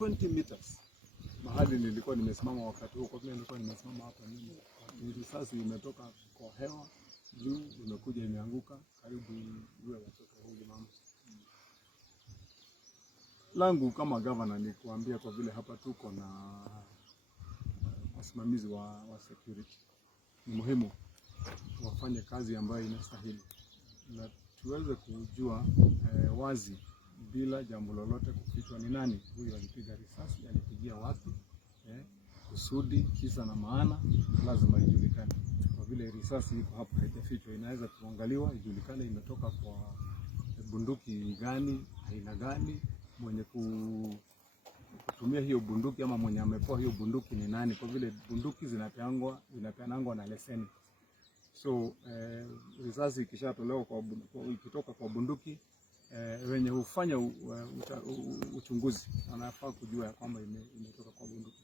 20 meters mahali nilikuwa nimesimama wakati huo, kwa vile nilikuwa nimesimama hapa nyuma. Risasi imetoka kwa hewa juu, imekuja imeanguka karibu iwe watoto huyu mama. Langu kama governor ni kuambia, kwa vile hapa tuko na wasimamizi wa security, ni muhimu wafanye kazi ambayo inastahili na tuweze kujua wazi bila jambo lolote kufichwa ni nani huyu alipiga risasi, alipigia wapi, kusudi, kisa na maana lazima ijulikane. Kwa vile risasi iko hapa haijafichwa, inaweza kuangaliwa ijulikane imetoka kwa bunduki gani, aina gani, mwenye kutumia hiyo bunduki ama mwenye amepewa hiyo bunduki ni nani, kwa vile bunduki zinapeanangwa na leseni. So risasi ikishatolewa ikitoka kwa bunduki, wenye hufanya uchunguzi wanafaa kujua ya kwamba imetoka kwa bunduki.